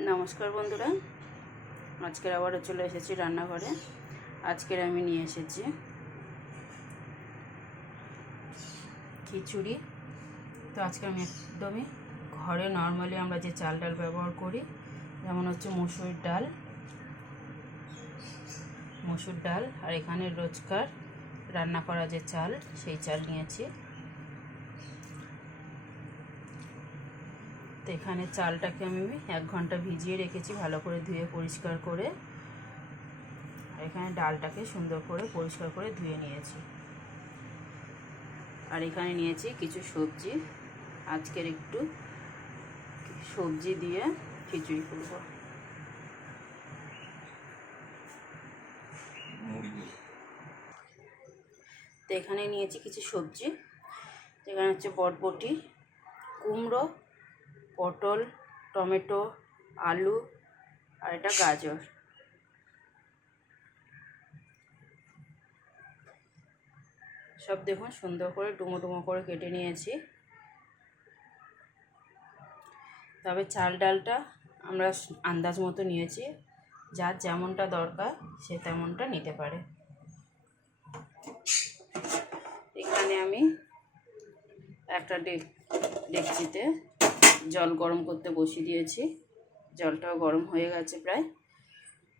নমস্কার বন্ধুরা, আজকের আবারও চলে এসেছি রান্নাঘরে। আজকের আমি নিয়ে এসেছি খিচুড়ি। তো আজকে আমি একদমই ঘরে নর্মালি আমরা যে চাল ডাল ব্যবহার করি, যেমন হচ্ছে মসুর ডাল আর এখানে রোজকার রান্না করা যে চাল, সেই চাল নিয়েছি। তো এখানে চালটাকে আমি 1 ঘন্টা ভিজিয়ে রেখেছি, ভালো করে ধুয়ে পরিষ্কার করে। আর এখানে ডালটাকে সুন্দর করে পরিষ্কার করে ধুয়ে নিয়েছি। আর এখানে নিয়েছি কিছু সবজি। আজকের একটু সবজি দিয়ে খিচুড়ি করব। তো এখানে নিয়েছি কিছু সবজি। এখানে হচ্ছে বরবটি, কুমড়ো, পটল, টমেটো, আলু আর এটা গাজর। সব দেখুন সুন্দর করে ডুমো ডুমো করে কেটে নিয়েছি। তবে চাল ডালটা আমরা আন্দাজ মতো নিয়েছি, যার যেমনটা দরকার সে তেমনটা নিতে পারে। এখানে আমি একটা ডেকচিতে জল গরম করতে বসিয়ে দিয়েছি। জলটাও গরম হয়ে গেছে প্রায়।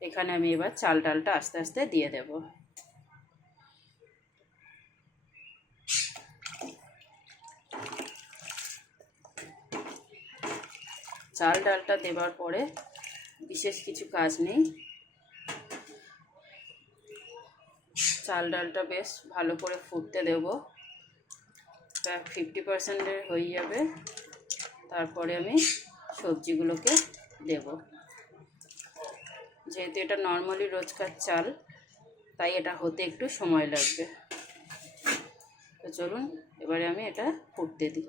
এখানে আমি এবার চাল ডালটা আস্তে আস্তে দিয়ে দেব। চাল ডালটা দেবার পরে বিশেষ কিছু কাজ নেই। চাল ডালটা বেশ ভালো করে ফুটতে দেব, প্রায় 50% হয়ে যাবে। তারপরে আমি সবজিগুলোকে দেব। যেহেতু এটা নর্মালি রোজকার চাল, তাই এটা হতে একটু সময় লাগবে। তো চলুন এবারে আমি এটা ফুটতে দিই।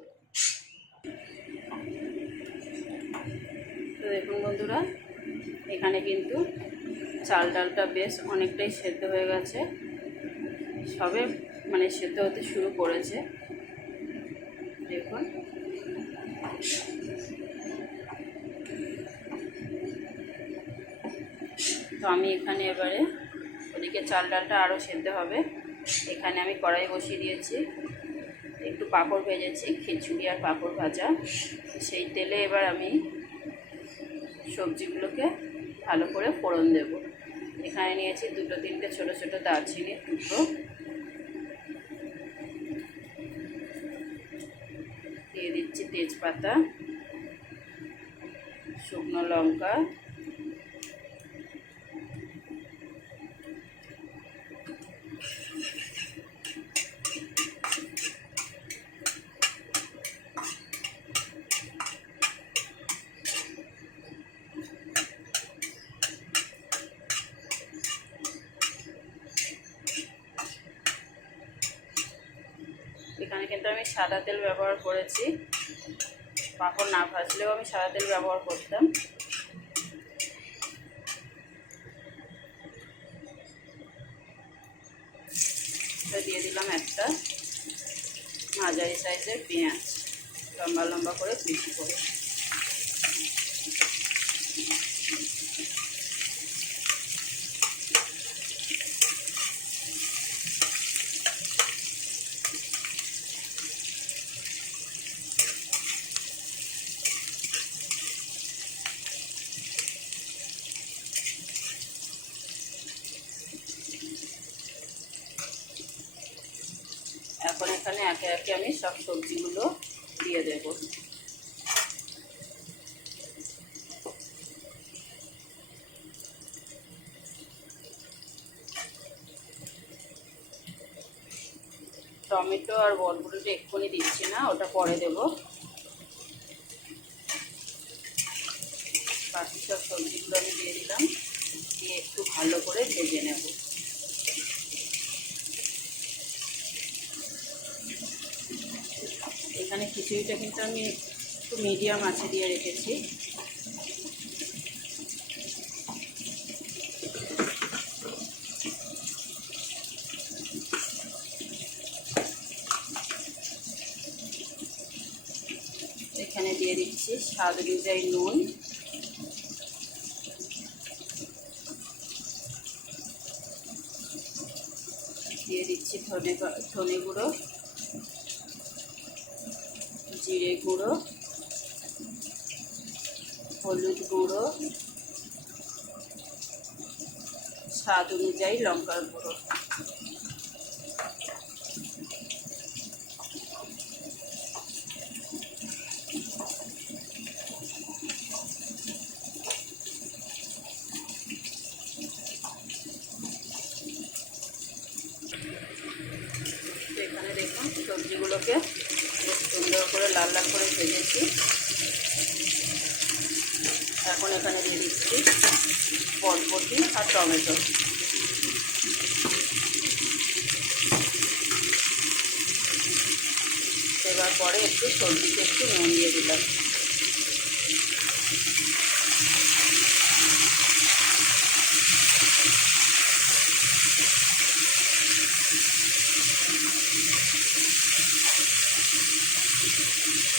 তো দেখুন বন্ধুরা, এখানে কিন্তু চাল ডালটা বেশ অনেকটাই সেদ্ধ হয়ে গেছে, সবে সেদ্ধ হতে শুরু করেছে। দেখুন তো আমি এখানে এবারে, ওদিকে চাল ডালটা আরও সেদ্ধ হবে, এখানে আমি কড়াই বসিয়ে দিয়েছি। একটু পাঁপড় ভেজেছি, খিচুড়ি আর পাঁপড় ভাজা। সেই তেলে এবার আমি সবজিগুলোকে ভালো করে ফোড়ন দেব। এখানে নিয়েছি 2-3টে ছোট ছোট দারচিনির টুকরো, দিয়ে দিচ্ছি তেজপাতা, শুকনো লঙ্কা, এখানে কিন্তু আমি সাদা তেল ব্যবহার করেছি। পাঁপড় না ভাজলেও আমি সাদা তেল ব্যবহার করতাম। দিয়ে দিলাম একটা মাঝারি সাইজের পেঁয়াজ, লম্বা লম্বা করে কুচি করে। এখন এখানে একে একে আমি সব সবজিগুলো দিয়ে দেব। টমেটো আর বরবটিটা এক্ষুনি দিচ্ছি না, ওটা পরে দেব। বাকি সব সবজিগুলো আমি দিয়ে দিলাম, দিয়ে একটু ভালো করে ভেজে নেব। এখানে খিচুড়িটা কিন্তু আমি একটু মিডিয়াম আঁচে দিয়ে রেখেছি। এখানে দিয়ে দিচ্ছি স্বাদ অনুযায়ী নুন, দিচ্ছি ধনে গুঁড়ো, জিরে গুঁড়ো, হলুদ গুঁড়ো, স্বাদ অনুযায়ী লঙ্কার গুঁড়ো। এখানে দেখুন সবজিগুলোকে বেশ সুন্দর করে লাল লাল করে ভেজেছি। এখন এখানে দিয়ে দিচ্ছি বরবটি আর টমেটো। দেওয়ার পরে একটু সবজিতে একটু নুন দিয়ে দিলাম।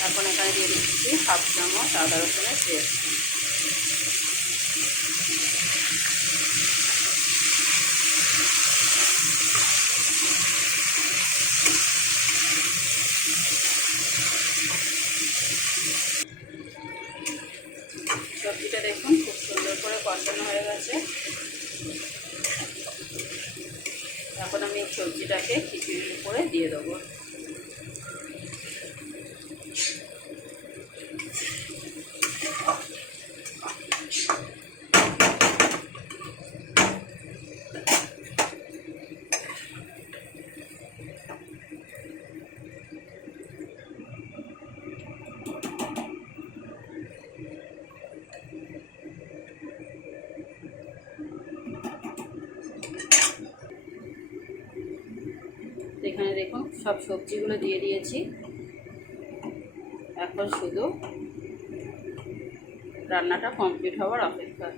এখন এখানে দিয়ে দিচ্ছি 1/2 চামচ আদা রসুনের পেস্ট। সবজিটা দেখুন খুব সুন্দর করে কষানো হয়ে গেছে। এখন আমি এই সবজিটাকে খিচুড়ির উপরে দিয়ে দেবো। এখানে দেখুন সব সবজিগুলো দিয়ে দিয়েছি। এখন শুধু রান্নাটা কমপ্লিট হওয়ার অপেক্ষা।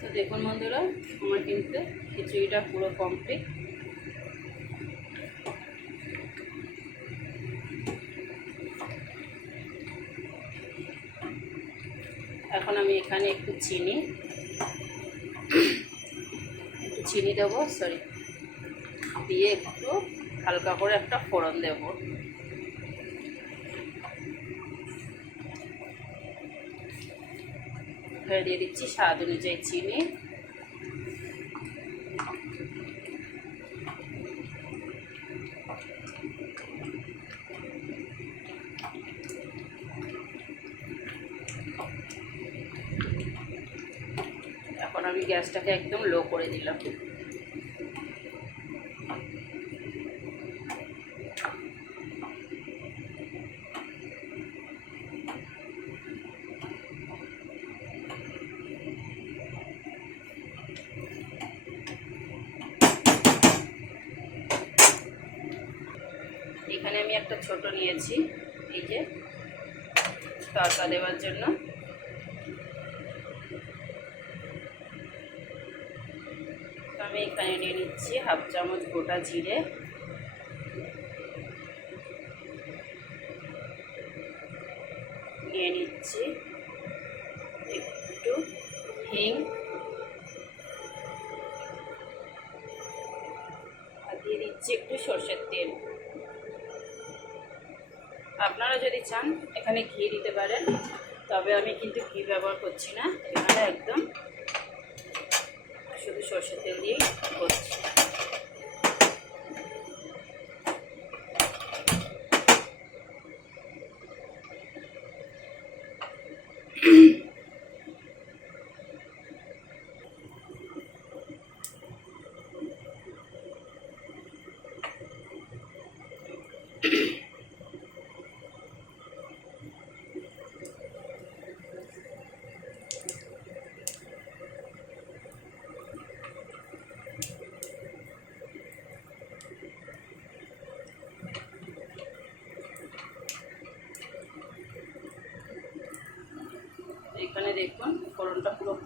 তো দেখুন বন্ধুরা, আমার কিন্তু খিচুড়িটা পুরো কমপ্লিট। এখন আমি এখানে একটু চিনি দেবো, দিয়ে একটু হালকা করে একটা ফোড়ন দেব। দিয়ে দিচ্ছি স্বাদ অনুযায়ী চিনি। এখন আমি গ্যাসটাকে একদম লো করে দিলাম। এখানে আমি একটা ছোট নিয়েছি, এই যে তড়কা দেওয়ার জন্য। আমি এখানে নিয়ে নিচ্ছি 1/2 চামচ গোটা জিরে, নিয়ে নিচ্ছি একটু হিং, আর দিয়ে দিচ্ছি একটু সরষের তেল। আপনারা যদি চান এখানে ঘি দিতে পারেন, তবে আমি কিন্তু ঘি ব্যবহার করছি না। এখানে একদম শুধু সরষের তেল দিয়েই করছি।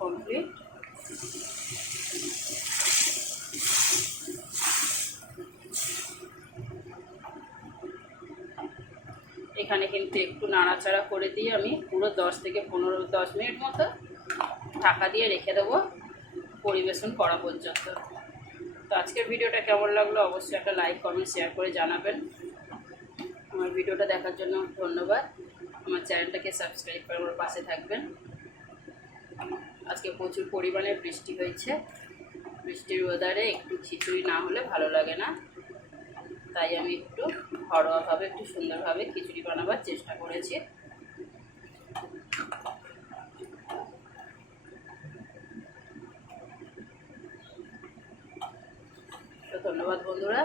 কমপ্লিট। এখানে কিন্তু একটু নাড়াচাড়া করে দিয়ে আমি পুরো 10 মিনিট মতো ঢাকা দিয়ে রেখে দেবো পরিবেশন করা পর্যন্ত। তো আজকের ভিডিওটা কেমন লাগলো অবশ্যই একটা লাইক কমেন্ট শেয়ার করে জানাবেন। আমার ভিডিওটা দেখার জন্য ধন্যবাদ। আমার চ্যানেলটাকে সাবস্ক্রাইব করে আমার পাশে থাকবেন। আজকে প্রচুর পরিমাণে বৃষ্টি হয়েছে, বৃষ্টির ওয়েদারে একটু খিচুড়ি না হলে ভালো লাগে না, তাই আমি একটু ঘরোয়াভাবে একটু সুন্দরভাবে খিচুড়ি বানাবার চেষ্টা করেছি। তো ধন্যবাদ বন্ধুরা।